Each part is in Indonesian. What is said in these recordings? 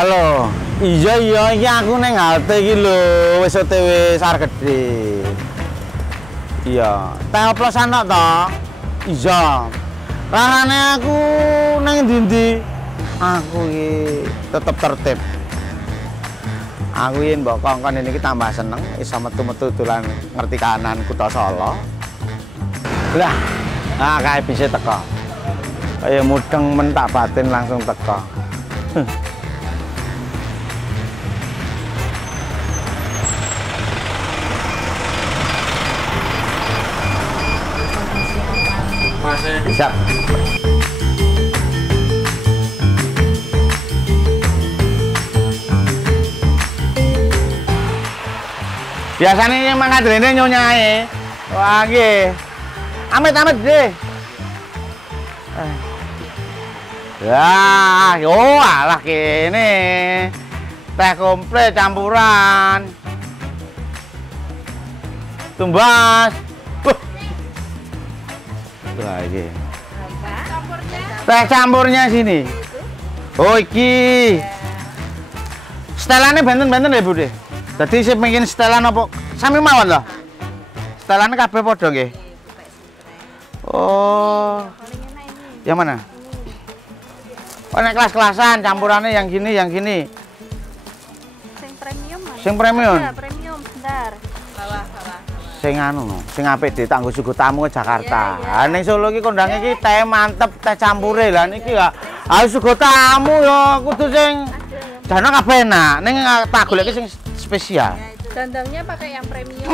Halo. Iya iki aku ning halte iki lho, wis OTW Sargede. Iya, teh oplosan tok to? Iya. Rarane aku ning ndi-ndi? Aku iki tetep tertib. Aku yen mbok kongkon ini tambah seneng iso metu-metu dolan ngerti kanan Kutha Solo. Lah, nah kae bisa teko. Kaya mudeng men tak batin langsung teko. Siap. Biasanya yang mangkat rene nyonyae. Wah nggih. Amit-amit deh. Ya, alah kene. Teh komplit campuran. Tumbas. Wah, iki. Teh campurnya sini. Oh, iki. Setelannya benten-benten ya, Bu deh. Jadi saya pengen setelan apa? Sami mawon loh. Setelannya kabeh padha nggih. Oh. Yang mana? Oh, nek kelas-kelasan campurannya yang gini, yang gini. Sing premium. Sing premium. Ya, premium bentar. Bawah. Sing anu no, sing apik dhewe tak nggo suku tamu ke Jakarta. Ha ning Solo iki kondange iki teh mantep, teh campure. Lah niki ya harus suku tamu ya kudu sing jane kabeh enak. Ning tak goleki sing spesial. Dandangnya pakai yang premium.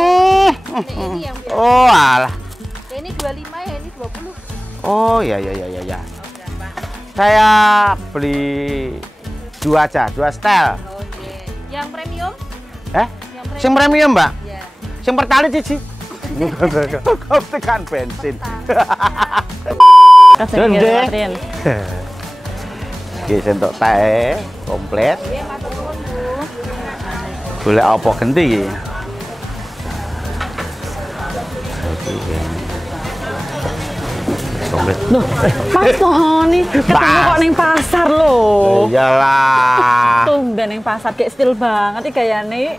Ini yang biasa. Oh, alah. Ini 25 ya, ini 20. Oh, ya. Saya beli 2 aja, 2 setel. Oh, iya. Yang premium? Yang premium. sing premium, Mbak? Iya. Sing pertalit siji. Kok tekan bensin. Kasih Catherine. Oke, sentok teh komplit. Iya, matur nuwun, Bu. Golek apa genti iki? Komplit. Loh, Mas Tony, ketemu kok ning pasar lho. Iyalah. Tumben ning pasar kayak stil banget iki gayane.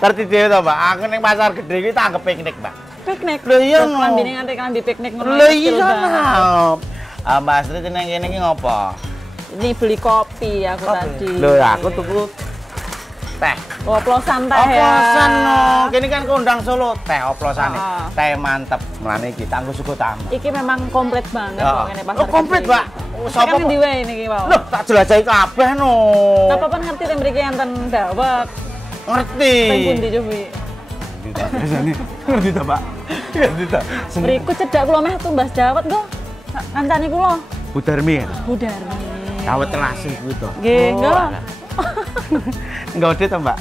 Ngerti dhewe to, Mbak. Aku ning pasar gede iki tak anggap piknik, Mbak. Piknik. Lho iya. Klambine nganti klambi piknik ngono. Lho iya lah. Mbak Astrid nang kene iki ngopo? Ini beli kopi aku tadi. Lho aku tuku teh. Oplosan teh ya. Oplosan no. Kene kan kondang Solo teh oplosane. Oh. Teh mantep. Mulane iki tanggo suku tamu. Iki memang komplit banget kok ngene pasar. Oh, komplit, Mbak. Sapa ndi wae niki, Pak? Loh, tak jelajahi kabeh no. Apa-apa ngerti teh mriki enten dawet. Ngerti. Teng pundi coba? Ngerti ta, Pak? Ngerti ta. Mriku cedak kula meh tumbas dawet nggo. Kancane kula. Budarmi. Budarmi. Dawet telasi kuwi to. Nggih, nggo. Enggak udah to, Mbak?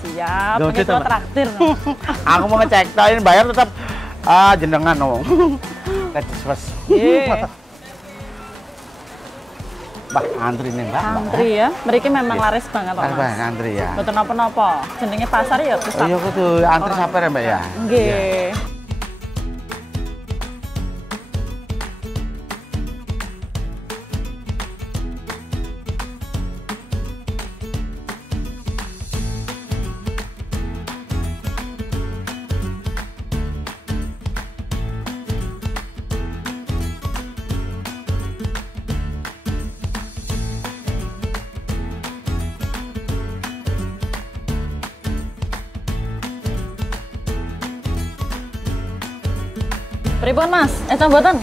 Siap, Nggak ini udah, Mbak. traktir. Aku mau ngecek toin bayar tetap jenengan no. Wes. Mbak antri nih, Mbak. Antri ya, mereka memang laris banget kok, Mas. Antri ya. Betul napa-napa. Jenenge pasar ya terus. Oh iya kudu antri sabar ya, Mbak ya. Nggih. Pripun Mas? Mboten?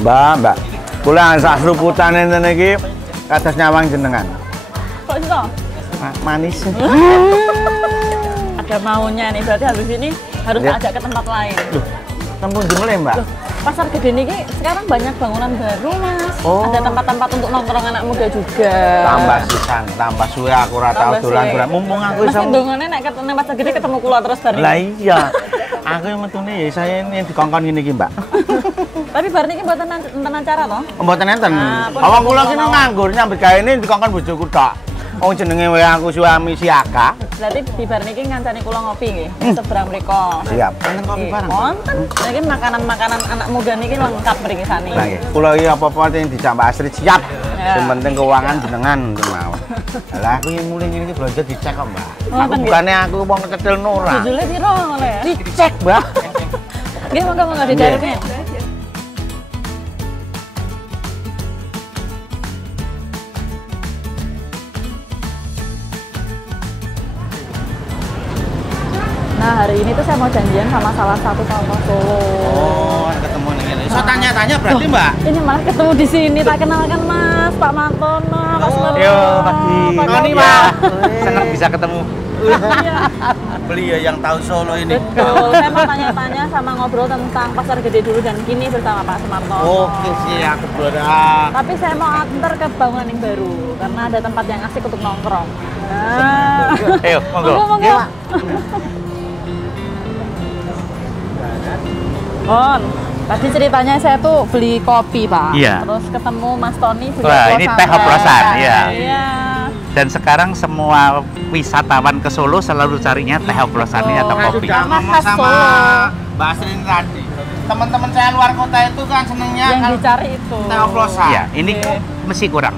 Mbak. Kula sak seruputan enten iki kados nyawang jenengan. Kok iso? Manis. Ada maunya nih, berarti habis ini harus Ya. ajak ke tempat lain. Loh, tempun jumlah, Mbak. Loh, pasar gede niki sekarang banyak bangunan baru, Mas. Oh. Ada tempat-tempat untuk nongkrong anak muda juga. Tambah sisan, tambah suwe aku ora tau Tambah dolan-dolan. suwe. Mumpung aku Mas iso. ndongone nek ketemu pasar gede ketemu kula terus bareng. Lah iya. Aku yang metune ya saya ini dikongkon ngene iki, Mbak. Tapi bar niki mboten enten acara toh? Mboten enten. Nah, pun Awang kula kula ki mau. nganggur nyambut gawe ini dikongkon bojoku tok. Oh jenenge wae aku suami siaka. Berarti di bar niki ngancani kula ngopi nggih. Seberang mriko. Siap. Enten kopi bareng. Wonten. Niki makanan-makanan anak muda niki lengkap mriki sani. Lah nggih. Kula iki apa-apa sing dijambak Astrid siap. Ya Ya. Yang penting keuangan jenengan mau. Lah aku yang mulai ngene iki belanja dicek kok, Mbak. Aku Ngoten, nggih. bukannya aku wong kecil ora. Jujule piro ngono ya? Dicek, Mbak. Nggih, monggo didarukin. Nah, hari ini tuh saya mau janjian sama salah satu tokoh Solo. Oh, ketemu ning ngene. So tanya-tanya berarti, Mbak. Ini malah ketemu di sini, tak kenalkan Mas, Pak Martono, Mas Martono. Yo, pagi. Pak Tony, Kopi. Pak. Senang bisa ketemu. Iya, Beliau yang tahu Solo ini. betul. Saya mau tanya-tanya sama ngobrol tentang Pasar Gede dulu dan kini bersama Pak Sumartono. Oke sih, aku berada. Tapi saya mau antar ke bangunan yang baru karena ada tempat yang asik untuk nongkrong. Nah. Ayo, monggo. Monggo. Iya, Pak. On, tadi ceritanya saya tuh beli kopi, Pak. Iya. Terus ketemu Mas Tony beli Wah, ini teh oplosan, iya. Iya. Dan sekarang semua wisatawan ke Solo selalu carinya teh oplosan ini atau Betul. kopi. Sudah Karena ngomong khas sama Solo. Mbak Asrin tadi. Teman-teman saya luar kota itu kan senengnya Yang kalau dicari itu. teh oplosan. Iya, ini Oke. mesti kurang.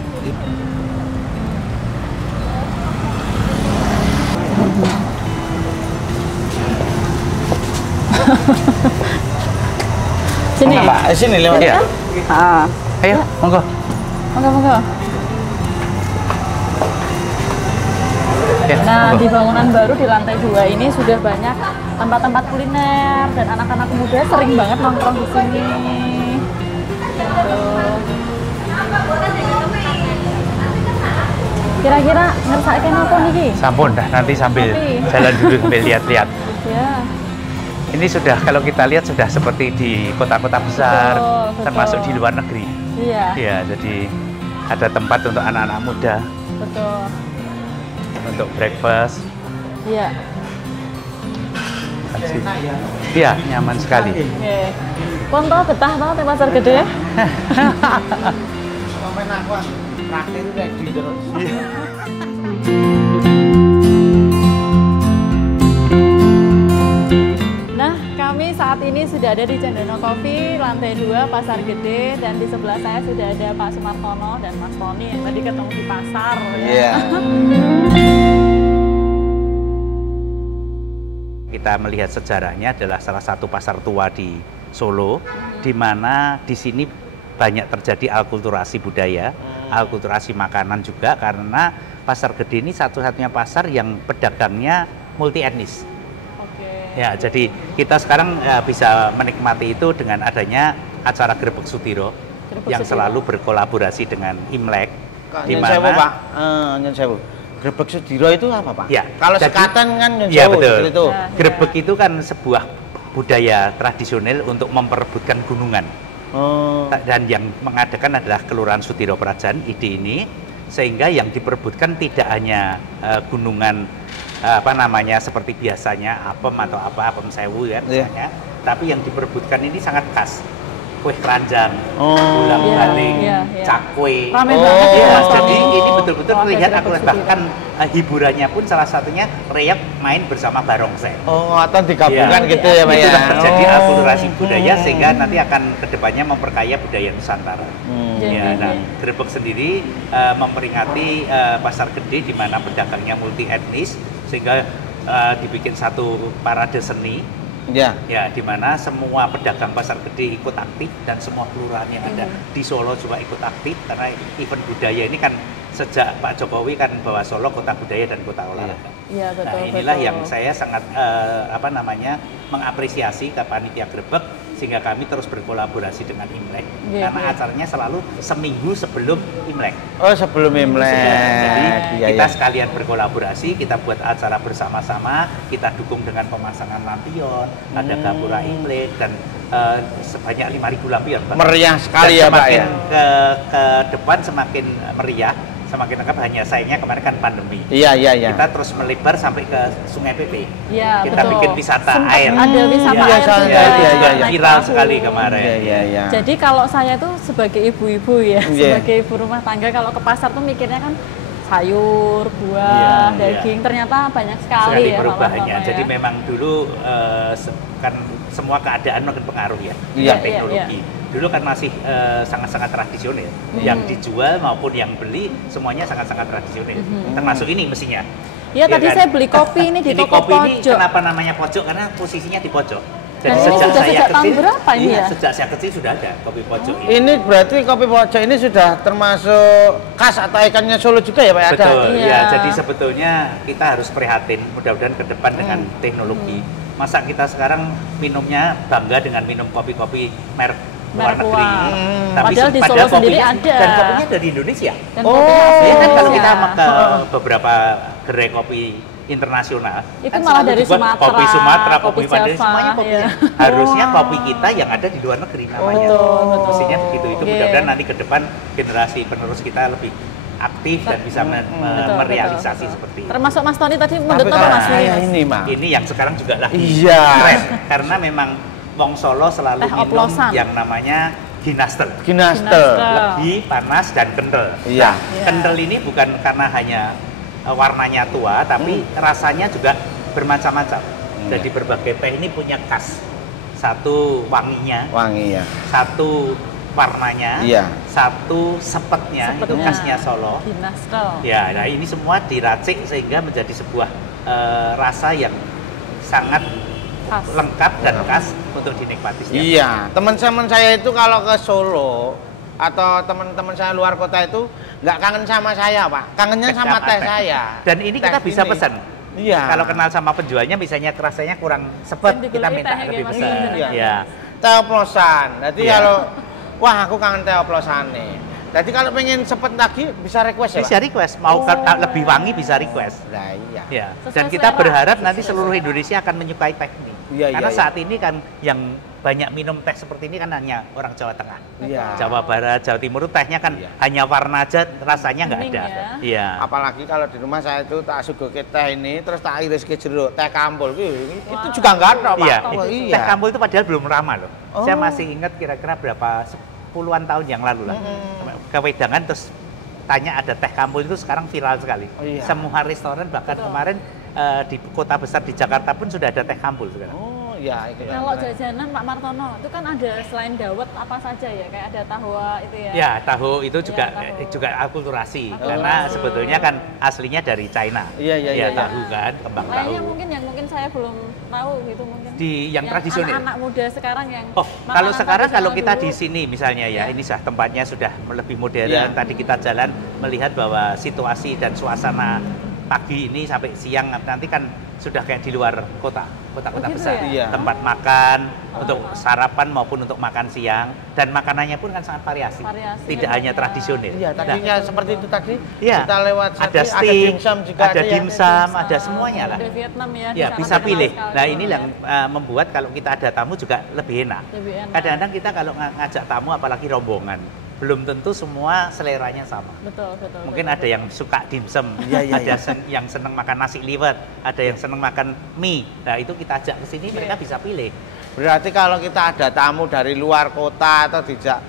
Sini. Mbak, sini lewat. Iya. Ah. Ayo, monggo. Monggo. Ya, Nah, monggo. di bangunan baru di lantai 2 ini sudah banyak tempat-tempat kuliner dan anak-anak muda sering banget nongkrong di sini. Tuh. Kira-kira ngersake napa niki? Sampun dah, nanti sambil Kopi. jalan dulu sambil lihat-lihat. Ya. Ini sudah kalau kita lihat sudah seperti di kota-kota besar, Betul. termasuk di luar negeri. Iya, Ya, jadi ada tempat untuk anak-anak muda betul. untuk breakfast. Iya. Iya, nyaman sekali. Oke. Kon tau betah tau teh Pasar Gede? Komen aku traktir ready terus. Nah, kami saat ini sudah ada di Cendana Coffee, lantai 2, Pasar Gede, dan di sebelah saya sudah ada Pak Sumartono dan Mas Tony yang tadi ketemu di pasar. Iya. Kita melihat sejarahnya adalah salah satu pasar tua di Solo, di mana di sini banyak terjadi alkulturasi budaya, alkulturasi makanan juga, karena Pasar Gede ini satu-satunya pasar yang pedagangnya multi etnis. Oke. Ya, jadi kita sekarang bisa menikmati itu dengan adanya acara Grebek Sudiro Grebek yang Sudiro. selalu berkolaborasi dengan Imlek, di Nyun sewu, mana Pak. Nyun sewu. Grebek Sudiro itu apa, Pak? Ya, Kalau jadi- sekatan kan nyun Ya, sewu betul. seperti itu. Ya. Grebek itu kan sebuah budaya tradisional untuk memperebutkan gunungan. Oh. Dan yang mengadakan adalah Kelurahan Sudiro Prajan, ide ini, sehingga yang diperebutkan tidak hanya gunungan apa namanya seperti biasanya apem atau apem sewu ya Iya. misalnya, tapi yang diperebutkan ini sangat khas, kue keranjang, Oh. ulang Iya, baling, iya, iya. cakwe. Rame Oh, banget ya, Ya, Mas jadi Tony. ini betul-betul Oh, terlihat ada aku Grebek bahkan hiburannya pun salah satunya reok main bersama barongsai. Oh, atau digabungkan Iya. gitu ya, Pak Itu ya. kan terjadi Oh. akulturasi budaya sehingga nanti akan kedepannya memperkaya budaya Nusantara. Hmm. Jadi- Ya, nah, Grebek sendiri memperingati Pasar Gede di mana pedagangnya multi etnis sehingga dibikin satu parade seni. Ya. Ya, di mana semua pedagang Pasar Gede ikut aktif dan semua kelurahan yang ada di Solo juga ikut aktif karena event budaya ini kan sejak Pak Jokowi kan bawa Solo kota budaya dan kota olahraga. Iya, betul. Nah, inilah betul. yang saya sangat apa namanya mengapresiasi ke panitia Grebek sehingga kami terus berkolaborasi dengan Imlek Iya, karena iya. acaranya selalu seminggu sebelum Imlek. Oh, sebelum Imlek. Jadi Iya, kita iya. sekalian berkolaborasi, kita buat acara bersama-sama, kita dukung dengan pemasangan lampion, ada gapura Imlek dan sebanyak 5.000 lampion. Pak. Meriah sekali Dan ya, Pak semakin ya. ke depan semakin meriah, semakin lengkap. Hanya sayangnya kemarin kan pandemi. Iya, iya, iya. Kita terus melebar sampai ke Sungai Pepe. Iya, Kita betul. bikin wisata Sempat air. ada wisata Iya, air iya, juga. iya, iya, iya. Naik Viral perahu. sekali kemarin. Iya, iya, iya. Jadi kalau saya tuh sebagai ibu-ibu ya, Iya. sebagai ibu rumah tangga kalau ke pasar tuh mikirnya kan sayur, buah, Iya, daging, ternyata banyak sekali ya Pak perubahannya. Martono Jadi ya. memang dulu kan semua keadaan makin pengaruh ya Iya, dengan teknologi. Dulu kan masih sangat-sangat tradisional. Yang dijual maupun yang beli semuanya sangat-sangat tradisional. Termasuk ini mestinya. Iya, Ya tadi kan? saya beli kopi ini di Ini toko kopi ini pojok. kenapa namanya pojok? Karena posisinya di pojok. Dan ini sudah sejak tahun berapa ini iya, ya? sejak saya kecil sudah ada kopi pojok ini. Ini berarti kopi pojok ini sudah termasuk khas atau ikannya Solo juga ya Pak? Ada? Betul, Iya. ya. Jadi sebetulnya kita harus prihatin, mudah-mudahan ke depan dengan teknologi. Masa kita sekarang minumnya bangga dengan minum kopi-kopi merek luar Merek negeri. luar. Tapi Padahal di Solo sendiri kopinya- ada. Dan kopinya dari Indonesia. Dan Oh, kopinya asli Ya kan kalau kita Indonesia. ke beberapa gerai kopi internasional Itu kan malah selalu dari dibuat Sumatera, kopi Sumatera, kopi kopi Padang, Java, semuanya kopinya. iya. Harusnya kopi kita yang ada di luar negeri namanya. Betul, betul. Mestinya begitu. Itu Oke. mudah-mudahan nanti ke depan generasi penerus kita lebih aktif dan bisa Betul, merealisasi betul. seperti itu. Termasuk Mas Tony tadi Tapi menurut apa kalau Mas saya Nis? ini Mas. Ini yang sekarang juga lagi Iya. tren karena memang Wong Solo selalu Teh minum oplosan. yang namanya ginaster. Ginaster. Lebih panas dan kental. Iya. Kental ini bukan karena hanya warnanya tua, tapi rasanya juga bermacam-macam. Jadi berbagai teh ini punya khas. Satu wanginya, Wangi ya. satu warnanya, Iya. satu sepetnya, itu Sepetnya. khasnya Solo. Ginastel. Ya, nah ini semua diracik sehingga menjadi sebuah rasa yang sangat Khas. lengkap dan khas untuk dinikmati setiap Iya, teman-teman saya itu kalau ke Solo atau teman-teman saya luar kota itu nggak kangen sama saya Pak, kangennya sama teh saya. Dan ini kita Teh bisa ini. pesan. Iya. Kalau kenal sama penjualnya, misalnya rasanya kurang sepet, Yang kita digulai minta teh lebih kayak besar. Mas Iya. Ya. Teh oplosan. Jadi Iya. kalau wah aku kangen teh oplosan nih. Jadi kalau pengen sepet lagi bisa request ya Pak? Bisa request, mau lebih wangi bisa request. Nah, iya. Ya. Sesuai Dan kita selera. berharap nanti Sesuai seluruh selera. Indonesia akan menyukai teh ini. Iya, Karena iya, saat ini kan yang banyak minum teh seperti ini kan hanya orang Jawa Tengah. Iya. Jawa Barat, Jawa Timur tehnya kan Iya. hanya warna aja, rasanya nggak Bening ada. ya. Iya. Apalagi kalau di rumah saya itu tak suguhke teh ini terus tak iris ke jeruk teh kampul itu Wah. juga enggak ada Pak. Iya, Oh, teh kampul itu padahal belum ramah loh. Saya Oh. masih ingat kira-kira berapa puluhan tahun yang lalu lah. Ke Wedangan terus tanya ada teh kampul itu sekarang viral sekali. Oh, iya. Semua restoran bahkan Betul. kemarin di kota besar di Jakarta pun sudah ada teh kampul sekarang. Oh, iya itu. Kalau jajanan Pak Martono itu kan ada selain dawet apa saja ya, kayak ada tahua itu ya. Ya, tahu itu juga Iya, tahu. juga akulturasi Akulturasi. karena sebetulnya kan aslinya dari China. Iya, iya, iya, Ya, tahu kan, kembang tahu. Lainnya mungkin yang mungkin saya belum tahu gitu mungkin. Yang tradisional. Anak-anak muda sekarang yang Oh, makanan kalau sekarang kalau tradisional kita di dulu. sini misalnya ya, Ya. ini sudah tempatnya sudah lebih modern. Ya. Tadi kita jalan melihat bahwa situasi dan suasana pagi ini sampai siang nanti kan sudah kayak di luar kota-kota Oh, gitu besar. ya? Iya. Tempat makan Oh. untuk sarapan maupun untuk makan siang dan makanannya pun kan sangat variasi. Variasi, Tidak hanya ya. tradisional. Iya, Nah, tadinya seperti itu tadi. Iya. Kita lewat ada tadi, steak, ada dimsum juga ada ya. dimsum, ada semuanya lah. Ada Vietnam ya. di Ya, sana bisa terkenal pilih. sekali Nah, ya. ini yang membuat kalau kita ada tamu juga lebih enak. Lebih enak. Kadang-kadang kita kalau ngajak tamu apalagi rombongan, belum tentu semua seleranya sama. Betul, betul. Mungkin betul, ada yang suka dimsum, Iya, iya, ada iya. yang seneng makan nasi liwet, ada yang seneng makan mie. Nah, itu kita ajak ke sini mereka bisa pilih. Berarti kalau kita ada tamu dari luar kota atau tidak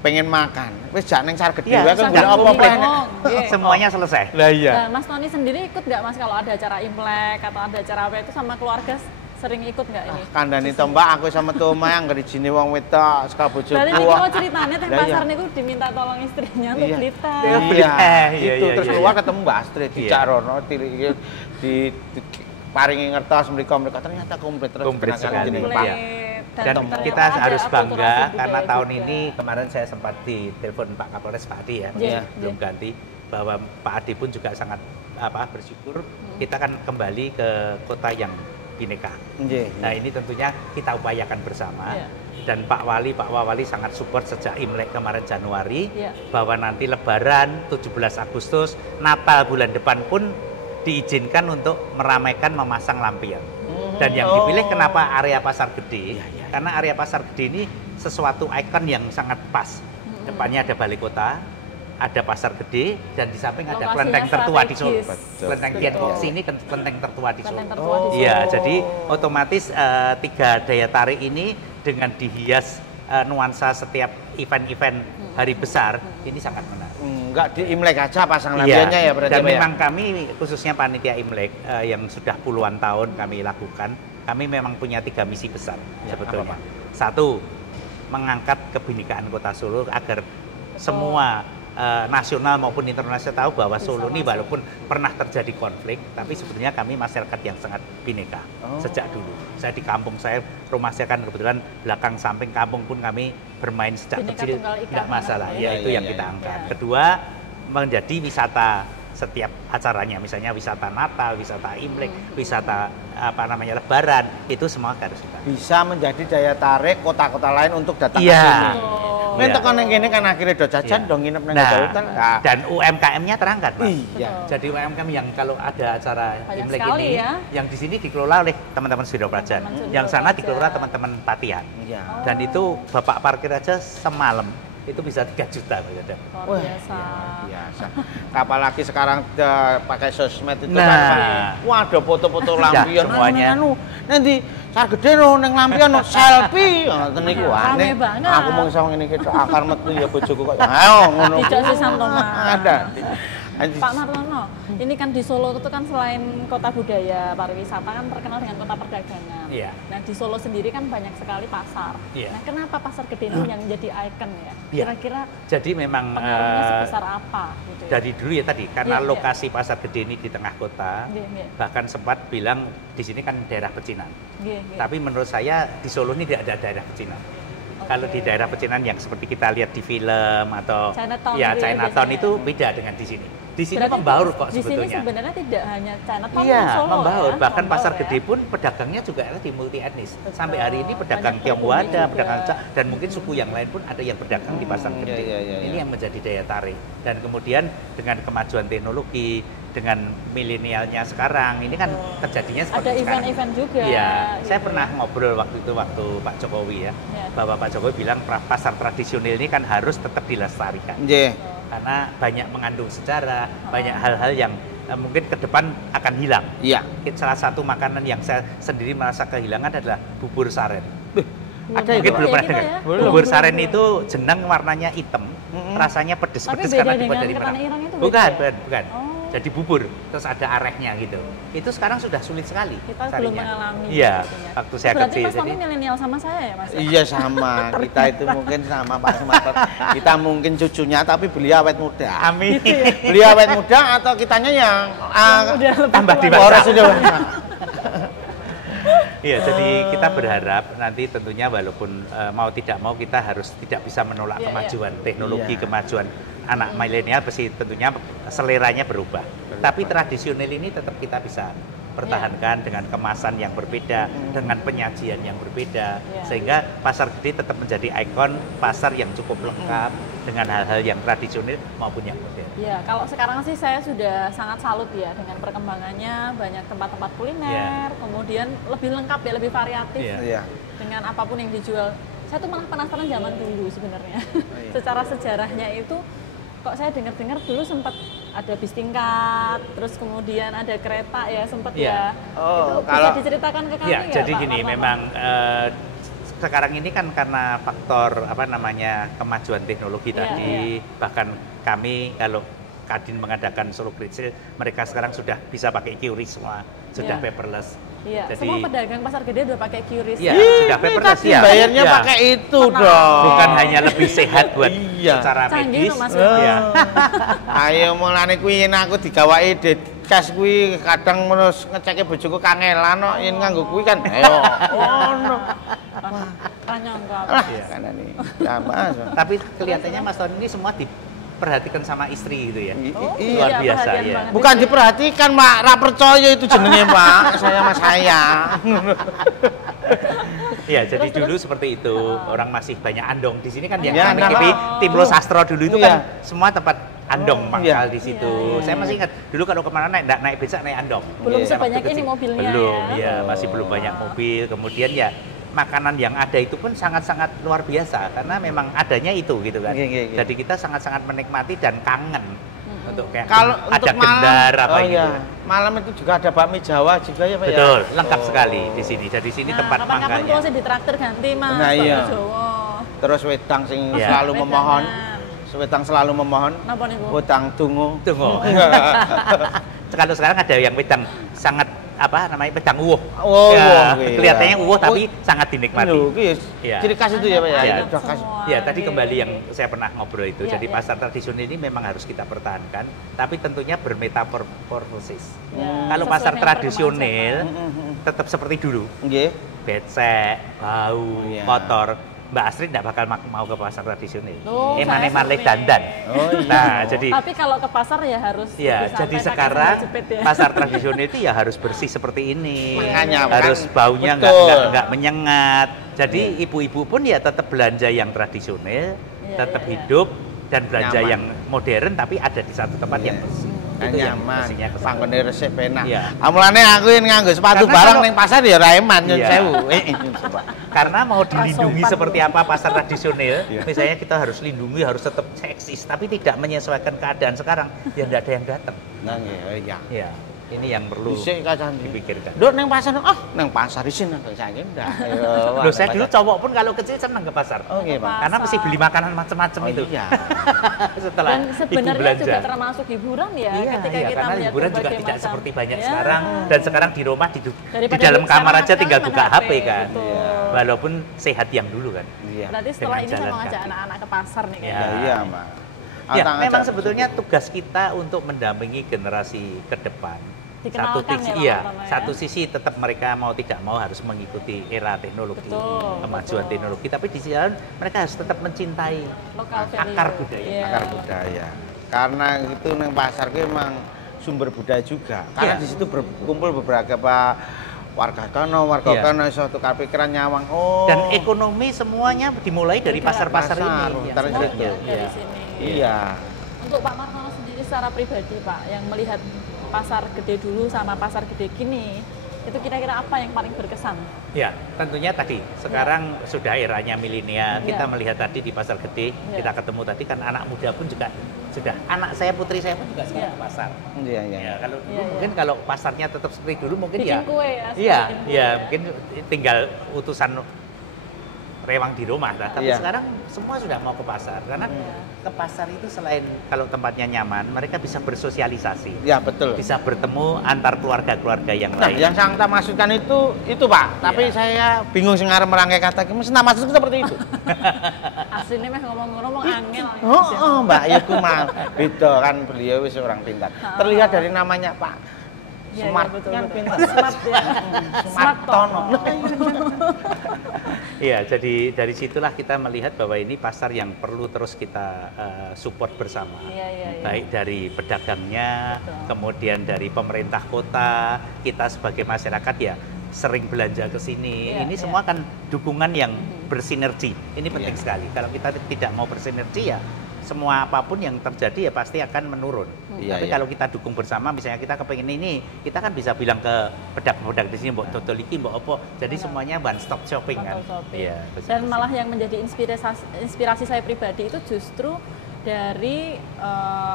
pengen makan, wis jak ning Sargede Iya, wae kan bisa golek nggak apa-apa komplit. enak. Nggih. Semuanya selesai. Lah iya. Nah, Mas Tony sendiri ikut nggak Mas kalau ada acara Imlek atau ada acara apa itu sama keluarga sering ikut nggak ini? Kandhani to Mbak, aku sama Toma yang ngeri jine wong wedok saka bojoku. Berarti niki mau ceritanya teh Lah iya. pasar niku diminta tolong istrinya untuk Iya. beli teh. Iya. beli teh. Iya, Itu iya, terus iya, keluar iya. ketemu Mbak Astrid di Iya. Cak Rono di paringi ngertos mereka ternyata komplit terus Komplit dikenalkan sekali. jeneng Komplit. Pak. Dan ternyata kita ada harus bangga akulturasi karena budaya tahun juga. ini kemarin saya sempat di telepon Pak Kapolres Pak Adi ya, Iya, belum iya. ganti, bahwa Pak Adi pun juga sangat bersyukur kita kan kembali ke kota yang bineka. Nggih. Nah, ini tentunya kita upayakan bersama. Iya. Dan Pak Wali sangat support sejak Imlek kemarin Januari, Iya. bahwa nanti Lebaran 17 Agustus, Natal bulan depan pun diizinkan untuk meramaikan memasang lampion. Dan yang dipilih kenapa area Pasar Gede? Karena area Pasar Gede ini sesuatu ikon yang sangat pas. Depannya ada balai kota, ada Pasar Gede, dan di samping ada Lokasinya kelenteng tertua di Solo. strategis. Kelenteng Betul. Tian Foxi ini kelenteng tertua di Kelenteng Solo. tertua di Solo. Iya, jadi otomatis 3 daya tarik ini dengan dihias nuansa setiap event-event hari besar ini sangat menarik. Enggak di Imlek aja pasang Iya, lampionnya ya berarti dan Pak, ya? memang kami khususnya panitia Imlek yang sudah puluhan tahun kami lakukan, kami memang punya 3 misi besar Ya, sebetulnya. apa, Pak? Satu, mengangkat kebinekaan Kota Solo agar semua nasional maupun internasional tahu bahwa Solo ini walaupun pernah terjadi konflik, tapi sebetulnya kami masyarakat yang sangat bineka sejak dulu. Saya di kampung saya, rumah saya kan kebetulan belakang samping kampung pun kami bermain sejak Bineka kecil, Tunggal Ika tidak masalah. namanya. Ya, Iya, itu iya, yang iya, kita iya. angkat. Iya. Kedua, menjadi wisata setiap acaranya, misalnya wisata Natal, wisata Imlek, wisata Lebaran, itu semua harus kita. Bisa menjadi daya tarik kota-kota lain untuk datang ke Iya. sini. Oh. Men Iya. tekan yang gini kan akhirnya do jajan, Iya. do nginep nang Nah, hotel. Nah, dan UMKM-nya terangkat, Pak. iya. Jadi UMKM yang kalau ada acara Banyak Imlek sekali ini, ya. yang di sini dikelola oleh teman-teman Sudiro Prajan, Teman-teman yang Sudiro sana Prajan. dikelola teman-teman Patihan. Iya. Dan itu bapak parkir aja semalam itu bisa 3 juta, Pak Yadam. Luar Wah, biasa. biasa. Apalagi sekarang pakai sosmed itu Nah. kan. Pak. Wah, ada foto-foto lampion. semuanya. Nanti sar gede no neng lampion no selfie. Ngoten niku Rame aneh. banget. Aku mau ngene ngene iki akar metu ya bojoku kok. Ayo ngono. Tidak sih Santono. Ada. Pak Martono, ini kan di Solo itu kan selain kota budaya, pariwisata kan terkenal dengan kota perdagangan. Iya. Nah di Solo sendiri kan banyak sekali pasar. Iya. Nah kenapa pasar gede ini yang jadi ikon ya? Iya. Kira-kira Jadi memang pengaruhnya sebesar apa? Gitu ya? dari dulu ya tadi, karena Iya, iya. lokasi pasar gede ini di tengah kota, Iya, iya. bahkan sempat bilang di sini kan daerah pecinan. Iya, iya. Tapi menurut saya di Solo ini tidak ada daerah pecinan. Kalau di daerah pecinan yang seperti kita lihat di film atau Chinatown ya gitu ya Chinatown biasanya. itu beda dengan di sini. Di sini Berarti membaur kok di sini sebetulnya. sebenarnya tidak hanya Chinatown, Iya, Solo membaur. ya, Bahkan membaur pasar ya. gede pun pedagangnya juga ada di multi etnis. Betul. Sampai hari ini pedagang Banyak Tionghoa pribumi ada, juga. pedagang dan mungkin suku yang lain pun ada yang berdagang di pasar gede. iya, iya, Ini iya. yang menjadi daya tarik. Dan kemudian dengan kemajuan teknologi, dengan milenialnya sekarang, ini kan terjadinya seperti Ada sekarang. event-event juga. Iya, saya gitu. pernah ngobrol waktu itu waktu Pak Jokowi ya, Iya. bahwa Pak Jokowi bilang pasar tradisional ini kan harus tetap dilestarikan Nggih. karena banyak mengandung sejarah, banyak hal-hal yang mungkin ke depan akan hilang. Iya. Salah satu makanan yang saya sendiri merasa kehilangan adalah bubur saren. Ada Mungkin itu, belum ya pernah kita dengar. ya. Belum. Bubur saren itu jenang warnanya hitam, Mm-mm. rasanya Tapi pedes-pedes beda karena dibuat dengan dari ketan mana? ireng itu Bukan, beda ya? bukan. Oh. Jadi bubur, terus ada arehnya gitu. Itu sekarang sudah sulit sekali. Kita belum carinya. mengalami. Iya, sepertinya. waktu saya Berarti kecil. Mas Tommy jadi- milenial sama saya ya Mas? Iya sama, kita itu mungkin sama Pak Sumarto. Kita mungkin cucunya tapi beliau awet muda. Amin. Beliau awet muda atau kitanya yang Udah lebih tambah tua. dewasa. orang sudah Iya, jadi kita berharap nanti tentunya walaupun mau tidak mau kita harus tidak bisa menolak Iya, kemajuan teknologi, Iya. kemajuan anak milenial pasti tentunya seleranya berubah. Tapi tradisional ini tetap kita bisa pertahankan dengan kemasan yang berbeda, dengan penyajian yang berbeda, Iya. sehingga pasar gede tetap menjadi ikon pasar yang cukup lengkap dengan hal-hal yang tradisional maupun yang modern. Iya, kalau sekarang sih saya sudah sangat salut ya dengan perkembangannya, banyak tempat-tempat kuliner, kemudian lebih lengkap ya, lebih variatif Iya. Iya. dengan apapun yang dijual. Saya tuh malah penasaran zaman dulu sebenarnya. Iya. Secara sejarahnya itu kok saya dengar-dengar dulu sempat ada bis tingkat, terus kemudian ada kereta ya sempat Iya. ya. Oh, Itu kalau- bisa diceritakan ke kami Ya, nggak, jadi Pak gini, Martono? memang sekarang ini kan karena faktor kemajuan teknologi Iya, tadi, bahkan kami kalau Kadin mengadakan Solo Great Sale, mereka sekarang sudah bisa pakai QRIS semua, sudah Iya. paperless. Iya, Jadi- semua pedagang pasar gede udah pakai QRIS. Iya, Ih, sudah ini paperless tadi ya. bayarnya Iya. pakai itu Tenang. dong. Bukan hanya lebih sehat buat Iya. secara Canggih medis. loh, Mas. Iya. Ayo mulane kuwi yen aku digawaki cash kuwi kadang terus ngeceke bojoku kangelan kok yen nganggo kuwi kan. Ayo. Ngono. Ra nyangka. Lah, Iya. kan ini. Ya, Mas. Tapi kelihatannya Mas Tony ini semua diperhatikan sama istri gitu ya. Oh, Iya. Luar biasa, perhatian ya. banget. Bukan diperhatikan, Mak. Ra percaya itu jenenge, Pak. Saya mas saya. Iya, jadi dulu seperti itu. Orang masih banyak andong di sini kan yang Iya, kami nah, kipi oh. tim Lo Sastro dulu itu Iya. kan semua tempat andong mangkal iya. di situ. Iya, iya, Saya masih iya. ingat dulu kalau kemana naik becak naik andong. Belum Iya. sebanyak Waktu ini kecil. mobilnya Belum, ya. ya masih belum Oh. banyak mobil. Kemudian ya makanan yang ada itu pun sangat-sangat luar biasa karena memang adanya itu gitu kan. Iya, iya, iya. Jadi kita sangat-sangat menikmati dan kangen untuk kayak Kalau ada untuk malam, gendar apa oh gitu. iya. Malam itu juga ada bakmi Jawa juga ya, Pak ya. Betul, lengkap Oh. sekali di sini. Jadi sini Nah, tempat kapan-kapan mangkalnya. kalau saya ditraktir ganti Mas, Nah, iya. bakmi Jawa. Terus wedang sing Iya. selalu Wedangan. memohon Wedang selalu memohon. Napa niku? Wedang tungu. Tunggu. Kalau sekarang ada yang wedang sangat apa namanya wedang uwuh. Oh, Ya, iya. kelihatannya uwuh tapi sangat dinikmati. Loh, ki Iya. ciri khas itu ya, Pak ya. Iya. Udah khas. Ya, tadi kembali yang saya pernah ngobrol itu. Iya, Jadi iya. pasar tradisional ini memang harus kita pertahankan, tapi tentunya bermetamorfosis. Ya, Kalau sesuai pasar dengan tradisional perkembangan tetap seperti dulu, Nggih. becek, bau, Iya. kotor. Mbak Astrid tidak bakal mau ke pasar tradisional. Oh, Eman-eman saya lek sering. dandan. Oh, iya. Nah, jadi Tapi kalau ke pasar ya harus ya, lebih santai, jadi pakai sekarang sandal jepit ya. pasar tradisional itu ya harus bersih seperti ini. Makanya, harus kan. baunya Betul. nggak menyengat. Jadi ibu-ibu pun ya tetap belanja yang tradisional, Iya, tetap iya, iya. hidup dan belanja Nyaman. yang modern tapi ada di satu tempat yang Yes. bersih. Kan Itu yang nyaman. mestinya ke sana. Panggone resik penak. Iya. Amulane aku yang nganggo sepatu Karena barang kalau- ning pasar ya ora eman nyun Iya. sewu. Nyun sewu. Karena mau dilindungi Sopan seperti lu. apa pasar tradisional, Iya. misalnya kita harus lindungi, harus tetap eksis, tapi tidak menyesuaikan keadaan sekarang, ya tidak ada yang datang. Nah, iya. Ya, ini yang perlu Dhisik kacan dipikirkan. Duk ning pasar, ning pasar isin saiki ndak. Loh, saya dulu cowok pun kalau kecil senang ke pasar. Oh, nggih, Pak. Karena mesti beli makanan macam-macam Oh, itu. iya. Setelah Dan ibu sebenarnya belanja. juga termasuk hiburan ya Iya, ketika iya, kita karena melihat hiburan juga berbagai tidak macam. seperti banyak Ya. sekarang. Dan sekarang di rumah di Daripada dalam duduk kamar sana, aja tinggal main buka HP HP, kan. betul. Iya. Walaupun sehat yang dulu kan. Iya. Berarti setelah Dengan ini saya jalan mau ngajak kaki. anak-anak ke pasar nih Ya. kayaknya. Iya, Mbak. Ya, Antang memang aja. sebetulnya tugas kita untuk mendampingi generasi ke depan. Dikenalkan ya, iya, Pak, pertama ya. satu sisi tetap mereka mau tidak mau harus mengikuti era teknologi, Betul, kemajuan betul. teknologi, tapi di sisi lain mereka harus tetap mencintai Lokal akar value. budaya. Iya. Akar budaya. Karena itu ning pasar ki emang sumber budaya juga. Karena Iya. di situ berkumpul beberapa warga kono Iya. iso tukar pikiran nyawang. Oh. Dan ekonomi semuanya dimulai dari pasar-pasar Pasar, ini. tarik Semuanya gitu. dari Iya. sini. Iya. Untuk Pak Martono sendiri secara pribadi Pak, yang melihat pasar gede dulu sama pasar gede kini, itu kira-kira apa yang paling berkesan? Ya, tentunya tadi sekarang sudah eranya milenial. Iya. Kita melihat tadi di pasar gede, Iya. kita ketemu tadi kan anak muda pun juga sudah. Anak saya, putri saya pun juga sekarang Iya. ke pasar. Iya, iya. Ya, kalau dulu Iya, iya. mungkin kalau pasarnya tetap seperti dulu mungkin Bikin ya. kue ya? Iya, bikin kue iya, ya? mungkin tinggal utusan rewang di rumah lah. Tapi Iya. sekarang semua sudah mau ke pasar karena Iya. ke pasar itu selain kalau tempatnya nyaman, mereka bisa bersosialisasi, Ya, betul. bisa bertemu antar keluarga-keluarga yang Nah, lain. yang sang tak maksudkan itu Pak. Tapi Iya. saya bingung sing arep merangkai kata iki mesti tak maksud seperti itu. Aslinya meh ngomong-ngomong angel. Oh, Mbak, ya ku mah. Beda kan beliau wis orang pintar. Terlihat dari namanya Pak. Iya, Smart iya, betul, kan betul. pintar. Smart ya. Smart Tono. Iya, jadi dari situlah kita melihat bahwa ini pasar yang perlu terus kita support bersama. Iya, iya, iya. Baik dari pedagangnya, Betul. kemudian dari pemerintah kota, kita sebagai masyarakat ya sering belanja ke sini. Iya, Ini iya. semua kan dukungan yang bersinergi. Ini penting Iya. sekali. Kalau kita tidak mau bersinergi ya semua apapun yang terjadi ya pasti akan menurun. Iya, Tapi iya. kalau kita dukung bersama, misalnya kita kepengen ini, kita kan bisa bilang ke pedagang-pedagang di sini, mbok dodol iki, mbok opo. Jadi Benar. semuanya one stop shopping kan. One stop shopping. Iya, betul. Dan malah yang menjadi inspirasi saya pribadi itu justru dari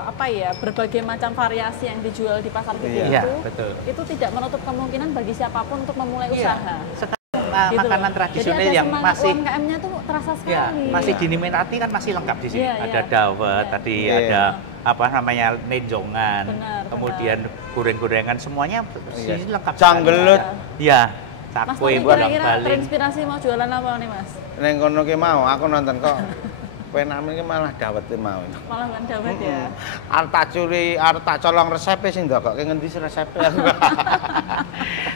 apa ya, berbagai macam variasi yang dijual di pasar gede Iya, itu, betul. itu tidak menutup kemungkinan bagi siapapun untuk memulai Iya. usaha. Sekarang Gitu makanan loh. tradisional Jadi ada yang semangat masih UMKM-nya tuh terasa sekali. ya, masih diminati kan masih lengkap di sini. Iya, Ada iya. dawet, Iya. tadi Iya. ada apa namanya lenjongan, Benar, kemudian goreng-gorengan semuanya Iya. sini lengkap. Canggelut. Iya, Mas cakwe Tony bolak kira-kira balik. terinspirasi mau jualan apa nih Mas? Neng kono ki mau, aku nonton kok. Pename ki malah dawet mau. Malah kan dawet ya. Arep tak curi, arep tak colong resepe sing ndokoke ngendi sih resepe.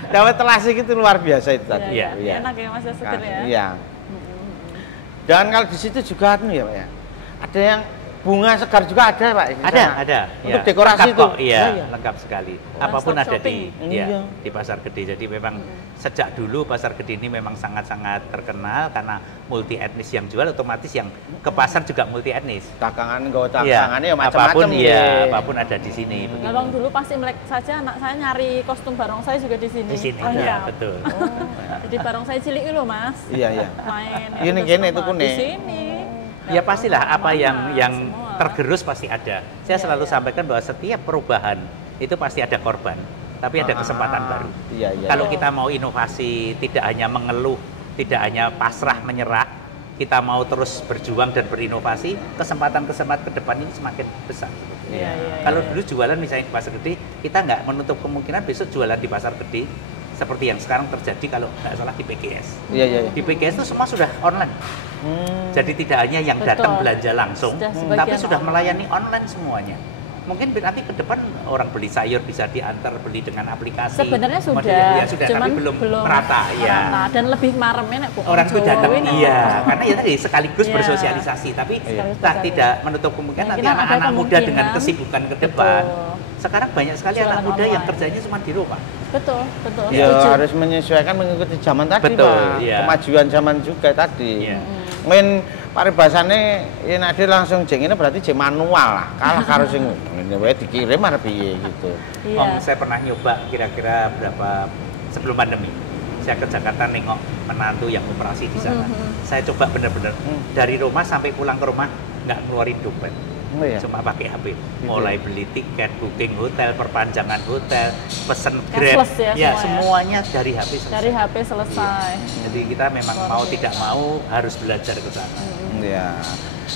Dawet telasih itu luar biasa itu tadi. Iya, Iya. enak ya Mas ya, seger ya. Iya. Dan kalau di situ juga anu ya, Pak ya. Ada yang bunga segar juga ada, Pak. di Ada, sana. ada. Untuk Ya, dekorasi lengkap itu. kok, iya, Iya, iya. lengkap sekali. One Apapun stop ada di, shopping. ya, Iya. di pasar gede. Jadi memang sejak dulu pasar gede ini memang sangat-sangat terkenal karena multi etnis yang jual, otomatis yang ke pasar juga multi etnis. Dagangan nggawa Iya, dagangannya ya macam-macam. apapun nggih. ya, apapun ada di sini. begitu. Abang dulu pasti Imlek saja anak saya nyari kostum barongsai juga di sini. Di sini, Oh, ya, iya. betul. Jadi barongsai cilik loh Mas. Iya, iya. Main. Ini itu gini, semua itu di kuning. sini. Ya pastilah apa yang semua. tergerus pasti ada. Saya Iya, selalu iya. sampaikan bahwa setiap perubahan itu pasti ada korban, tapi ada kesempatan baru. Iya, iya. Kalau kita mau inovasi, tidak hanya mengeluh, tidak hanya pasrah menyerah, kita mau terus berjuang dan berinovasi, kesempatan-kesempatan ke depan ini semakin besar. Iya, iya, Kalau iya. dulu jualan misalnya di pasar gede, kita nggak menutup kemungkinan besok jualan di pasar gede, seperti yang sekarang terjadi kalau nggak salah di PGS. Iya, iya. Di PGS itu semua sudah online. Jadi tidak hanya yang Betul. datang belanja langsung, Sudah sebagian tapi sudah online. melayani online semuanya. Mungkin nanti ke depan orang beli sayur bisa diantar beli dengan aplikasi. Sebenarnya Kemudian, sudah, ya sudah, tapi belum merata. Ya. Dan lebih maremnya nek Orang itu datang, ini. iya, karena ya tadi sekaligus Iya. bersosialisasi, tapi Sekaligus tak bersosialisasi. tidak menutup kemungkinan nanti Kemungkinan ada anak-anak muda dengan kemungkinan. kesibukan ke depan. Betul. Sekarang banyak sekali Jualan anak muda yang online. kerjanya cuma di rumah. Betul, betul. Ya Setuju. harus menyesuaikan mengikuti zaman tadi, Betul, Pak. iya. Kemajuan zaman juga tadi. Iya. Main paribasane yen ade langsung jeng ini berarti jeng manual lah. Kalah karo sing ngene wae dikirim arep piye gitu. Iya. Saya pernah nyoba kira-kira berapa sebelum pandemi. Saya ke Jakarta nengok menantu yang operasi di sana. Saya coba benar-benar dari rumah sampai pulang ke rumah nggak ngeluarin dompet. Oh ya. Cuma pakai HP, mulai beli tiket, booking hotel, perpanjangan hotel, pesen Grab, Cashless ya semua ya? semuanya dari HP selesai. Dari HP selesai. Jadi kita memang Luar mau biasa. tidak mau harus belajar ke sana. Iya.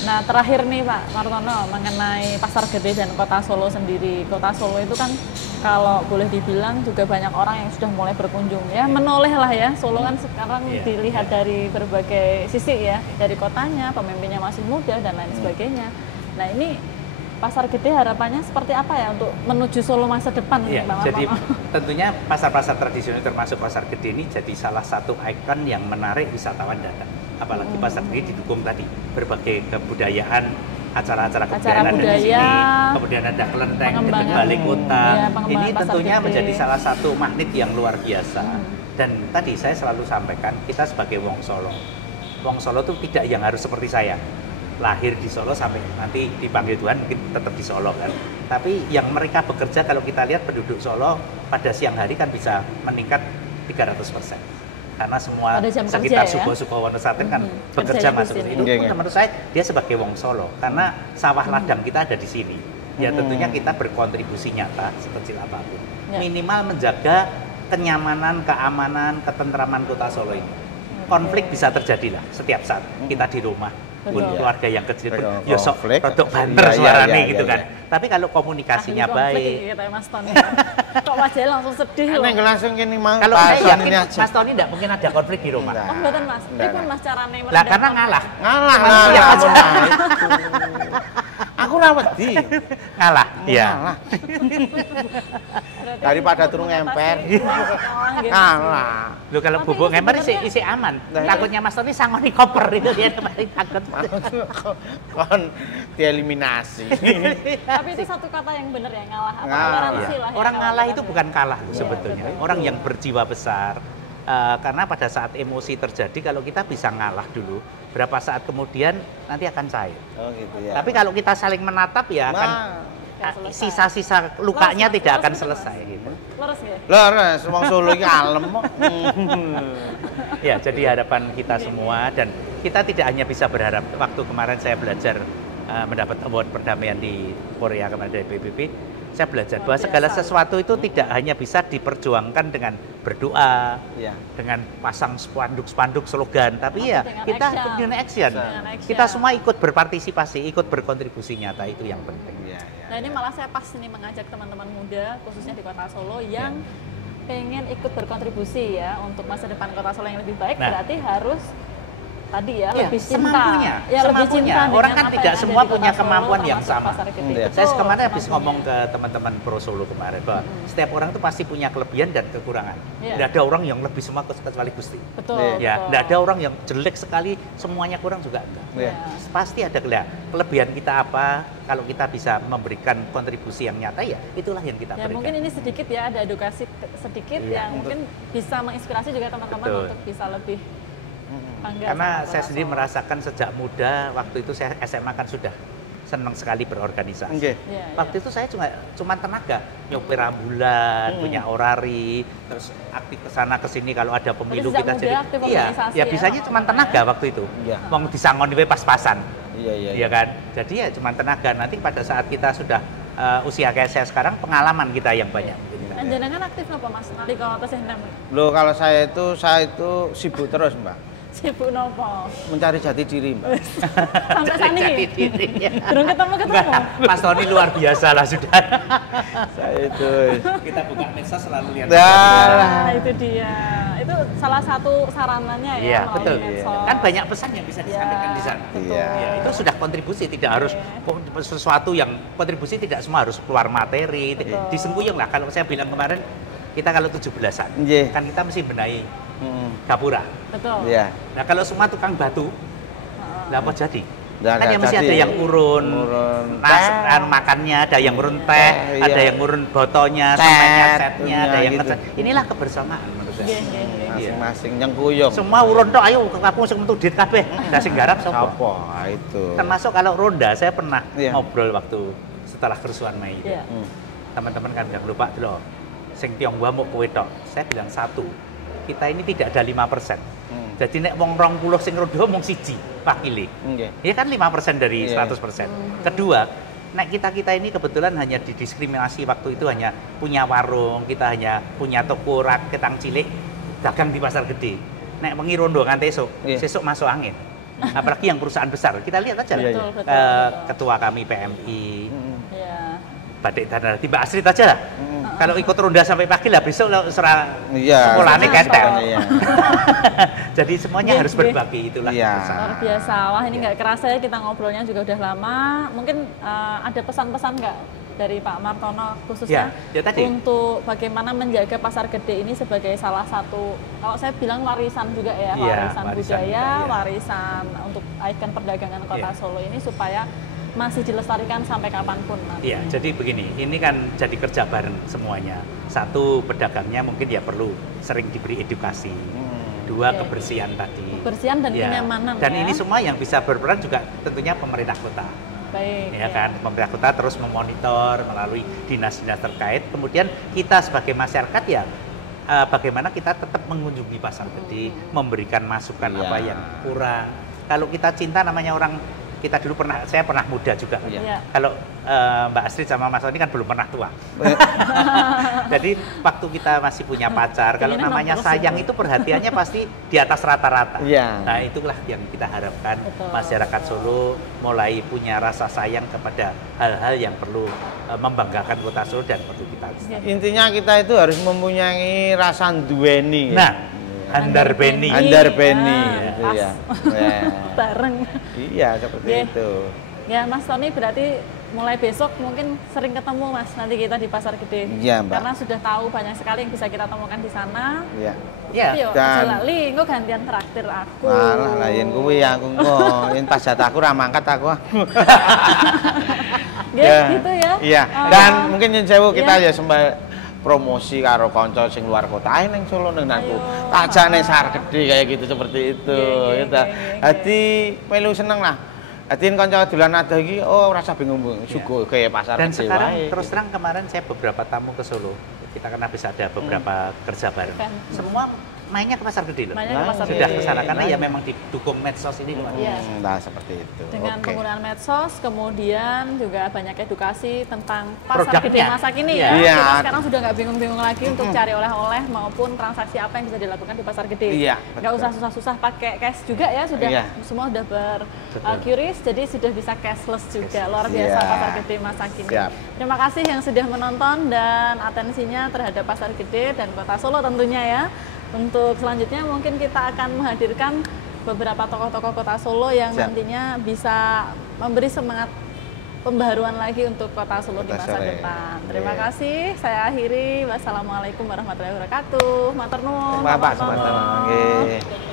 Nah, terakhir nih Pak Martono mengenai Pasar Gede dan Kota Solo sendiri. Kota Solo itu kan kalau boleh dibilang juga banyak orang yang sudah mulai berkunjung ya, menoleh lah ya. Solo kan sekarang Iya. dilihat dari berbagai sisi ya, dari kotanya, pemimpinnya masih muda dan lain sebagainya. Nah, ini Pasar Gede harapannya seperti apa ya untuk menuju Solo masa depan Iya, nih, Bang jadi Martono? tentunya pasar-pasar tradisional termasuk Pasar Gede ini jadi salah satu ikon yang menarik wisatawan datang. Apalagi Pasar Gede didukung tadi berbagai kebudayaan, acara-acara kebudayaan ada di budaya, sini, kemudian ada kelenteng, dekat pengembangan, balai kota. iya, pengembangan Ini Pasar tentunya Gede. menjadi salah satu magnet yang luar biasa. Dan tadi saya selalu sampaikan, kita sebagai Wong Solo itu tidak yang harus seperti saya. Lahir di Solo sampai nanti dipanggil Tuhan mungkin tetap di Solo kan. Tapi yang mereka bekerja kalau kita lihat penduduk Solo pada siang hari kan bisa meningkat 300%. Karena semua Pada jam sekitar kerja ya? Suko Wonosaten kan bekerja Kerjanya di masuk ke sini. sini. Itu Iya, pun iya. menurut saya dia sebagai Wong Solo karena sawah ladang kita ada di sini. Ya tentunya kita berkontribusi nyata sekecil apapun. Ya. Minimal menjaga kenyamanan, keamanan, ketentraman kota Solo ini. Konflik bisa terjadi lah setiap saat kita di rumah. Pun Betul. keluarga yang kecil pun Betul, ya sok konflik. rodok banter Iya, iya, suaranya iya, gitu iya, kan. iya. Tapi kalau komunikasinya Ahli konflik baik. gitu ya, Mas Tony. Kok wajahnya langsung sedih loh. Neng langsung gini mau Kalau saya bahasan yakin ini aja. Mas Tony tidak mungkin ada konflik di rumah. Enggak. Oh, mboten Mas. Enggak, Pripun enggak. Mas carane Lah meredam karena konflik? ngalah. Ngalah Manusia lah aja. kamu nah itu. Aku ra wedi. Ngalah. Iya. Ngalah. Berarti Daripada untuk turun mengatasi ngemper. kalah gitu. Kalah. Loh kalau Tapi bubuk itu ngemper sih sebenarnya- isi aman. Nah, iya. Takutnya Mas Tony sangoni koper itu dia kemarin takut. Kon dieliminasi. Tapi itu satu kata yang benar ya, ngalah. Apa Ngalah. toleransi Iya. lah ya. Orang kalau ngalah kita itu bilang. bukan kalah Iya, sebetulnya. betul. Orang yang berjiwa besar. Karena pada saat emosi terjadi, kalau kita bisa ngalah dulu, berapa saat kemudian nanti akan cair. Oh gitu ya. Tapi kalau kita saling menatap ya akan Nggak selesai. sisa-sisa lukanya Lurus, Mas. tidak akan Lurus, selesai. Mas. Gitu. Lurus ya? Leres, wong Solo iki alem kok. Ya, jadi harapan kita semua dan kita tidak hanya bisa berharap. Waktu kemarin saya belajar mendapat award perdamaian di Korea kemarin dari PBB, saya belajar bahwa Luar segala biasa. sesuatu itu tidak hanya bisa diperjuangkan dengan berdoa, Iya. dengan pasang spanduk-spanduk slogan, tapi ya dengan kita action. dengan action. Dengan action. Kita semua ikut berpartisipasi, ikut berkontribusi nyata itu yang penting. Iya, iya. Nah ini malah saya pas ini mengajak teman-teman muda khususnya di Kota Solo Ya. yang pengen ikut berkontribusi ya untuk masa depan Kota Solo yang lebih baik, Nah. berarti harus tadi ya, Ya, lebih cinta. semampunya, Ya lebih semampunya. cinta Orang dengan kan apa tidak yang ada semua di punya Kota Solo, kemampuan yang termasuk sama. Pasar Gede. Iya. Betul, Saya kemarin habis semampunya. ngomong ke teman-teman Pro Solo kemarin bahwa setiap orang itu pasti punya kelebihan dan kekurangan. Iya. Tidak ada orang yang lebih semua kecuali Gusti. Betul. Iya. Ya, betul. tidak ada orang yang jelek sekali semuanya kurang juga enggak. Iya. Pasti ada kelebihan kita apa, kalau kita bisa memberikan kontribusi yang nyata ya itulah yang kita Ya berikan. mungkin ini sedikit ya, ada edukasi sedikit Iya, yang mungkin bisa menginspirasi juga teman-teman Betul. untuk bisa lebih bangga Karena sama saya Kota sendiri Solo. merasakan sejak muda, waktu itu saya SMA kan sudah senang sekali berorganisasi. Nggih. Iya, Waktu iya. itu saya cuma tenaga, nyopir ambulan, punya orari, terus aktif ke sana ke sini kalau ada pemilu sejak kita muda jadi aktif iya, organisasi ya ya, bisanya cuma Mas tenaga waktu itu. Iya. Mau disangoni wae pas-pasan. Iya, iya. Iya kan? Jadi ya cuma tenaga. Nanti pada saat kita sudah usia kayak saya sekarang, pengalaman kita yang banyak. Gitu kan. Nah, jenengan aktif napa Mas? Nalika tesih nem. Loh kalau saya itu sibuk terus, Mbak. Sibuk nopo? Mencari jati diri, Mbak. Sampai saat ini? Belum ketemu-ketemu? Enggak, Mas Tony luar biasa lah sudah. Saya itu. Kita buka medsos selalu lihat. Nah, itu dia. Itu salah satu sarananya ya, Iya, melalui betul. medsos. Kan banyak pesan yang bisa disampaikan di sana. betul. Iya. Ya, itu sudah kontribusi, tidak harus sesuatu yang kontribusi tidak semua harus keluar materi, Betul. disembuyung lah. Kalau saya bilang kemarin, kita kalau 17-an, Nggih. kan kita mesti benahi Hmm. gapura. Betul. Iya. Nah kalau semua tukang batu, lah apa jadi? Nggak Kan yang mesti jadi. ada yang urun, Teh. makannya, ada yang urun teh, Iya. ada yang urun botonya, Set, semennya, setnya, ada yang gitu. ngeset. Inilah kebersamaan menurut saya. Iya, iya, iya. Masing-masing nyengkuyung. Semua urun tok, ayo kamu sing metu dit kabeh. Lah sing garap sapa? Apa itu? Termasuk kalau ronda, saya pernah Iya. ngobrol waktu setelah kerusuhan Mei itu. Iya. Teman-teman kan bilang, lupa loh, sing Tionghoa mau kowe tok. Saya bilang satu, kita ini tidak ada 5%. Jadi nek wong 20 sing rondo mung siji pakile. Nggih. Ya kan 5% dari Iya. 100%. Kedua, nek kita ini kebetulan hanya didiskriminasi waktu itu hanya punya warung, kita hanya punya toko raketang cilik, dagang di pasar gede. Nek wengi rondo nganti esuk, Iya. sesuk masuk angin. Apalagi yang perusahaan besar, kita lihat aja. Iya, Betul, betul. Ketua kami PMI, Iya. Batik Tanah, Mbak Astrid aja lah. Kalau ikut ronda sampai pagi lah, besok lo serah Iya. sekolahnya ketel. Iya. Jadi semuanya Nggih, harus nggih. berbagi, itulah Iya. kebersamaan. Luar biasa. Wah, ini nggak kerasa ya kita ngobrolnya juga udah lama. Mungkin ada pesan-pesan nggak dari Pak Martono khususnya Ya tadi. untuk bagaimana menjaga pasar gede ini sebagai salah satu, kalau saya bilang warisan juga ya, Iya, warisan warisan budaya, juga, iya. warisan untuk ikon perdagangan kota Iya. Solo ini supaya masih dilestarikan sampai kapanpun nanti. Iya, jadi begini, ini kan jadi kerja bareng semuanya. Satu, pedagangnya mungkin ya perlu sering diberi edukasi. Dua, Oke. kebersihan tadi. Kebersihan dan Ya. kenyamanan Dan ya. ini semua yang bisa berperan juga tentunya pemerintah kota. Baik. Ya kan, pemerintah kota terus memonitor melalui dinas-dinas terkait. Kemudian kita sebagai masyarakat ya bagaimana kita tetap mengunjungi pasar gede, memberikan masukan Iya. apa yang kurang. Kalau kita cinta namanya orang, kita dulu saya pernah muda juga. Iya. Kalau Mbak Astrid sama Mas Tony kan belum pernah tua. Jadi waktu kita masih punya pacar, kalau Pengennya namanya nongkrong sayang terus. itu perhatiannya pasti di atas rata-rata. Iya. Nah itulah yang kita harapkan Betul. masyarakat Solo mulai punya rasa sayang kepada hal-hal yang perlu membanggakan kota Solo dan perlu kita. Iya. Intinya kita itu harus mempunyai rasa duweni. Nah, Handar Beni. Handar Beni Ah, itu pas. ya. Ya. Bareng. Iya, seperti Iya. itu. Ya Mas Tony berarti mulai besok mungkin sering ketemu Mas nanti kita di Pasar Gede. Iya, Mbak. Karena sudah tahu banyak sekali yang bisa kita temukan di sana. Iya. Ya, Yuk, dan- aja lali, engko gantian traktir aku. Alah lah yen kuwi aku engko yen pas jatahku ra mangkat aku. Nggih, gitu ya. Iya. Oh. Dan mungkin yen sewu kita Iya. ya sembah promosi karo kanca sing luar kota ae ning Solo ning aku. Ayo. Tajak ning Sar Gede kayak gitu seperti itu. Nggih, nggih, Gitu. nggih, Dadi melu seneng lah. Dadi kanca dolan adoh iki oh rasa bingung sugo kayak pasar dan Gede sekarang wae. terus terang kemarin saya beberapa tamu ke Solo. Kita kan habis ada beberapa kerja bareng. Event. Semua mainnya ke pasar gede loh. Mainnya ke Pasar Sudah Gede. ke sana karena ya Nah. memang didukung medsos ini luar Iya. biasa. Nah, seperti itu. Dengan Oke. penggunaan medsos, kemudian juga banyak edukasi tentang pasar Produknya. gede masa kini Iya. ya. Iya. Kita sekarang sudah nggak bingung-bingung lagi untuk cari oleh-oleh maupun transaksi apa yang bisa dilakukan di pasar gede. Iya, Nggak betul. usah susah-susah pakai cash juga ya, sudah Iya. semua sudah Betul. QRIS, jadi sudah bisa cashless juga. Luar biasa Iya. pasar gede masa kini. Siap. Terima kasih yang sudah menonton dan atensinya terhadap pasar gede dan kota Solo tentunya ya. Untuk selanjutnya mungkin kita akan menghadirkan beberapa tokoh-tokoh kota Solo yang Siap. nantinya bisa memberi semangat pembaruan lagi untuk kota Solo di Kota masa Solo. depan. Terima Iya. kasih. Saya akhiri. Wassalamualaikum warahmatullahi wabarakatuh. Matur nuwun. Terima Pak kasih, Martono. Nggih.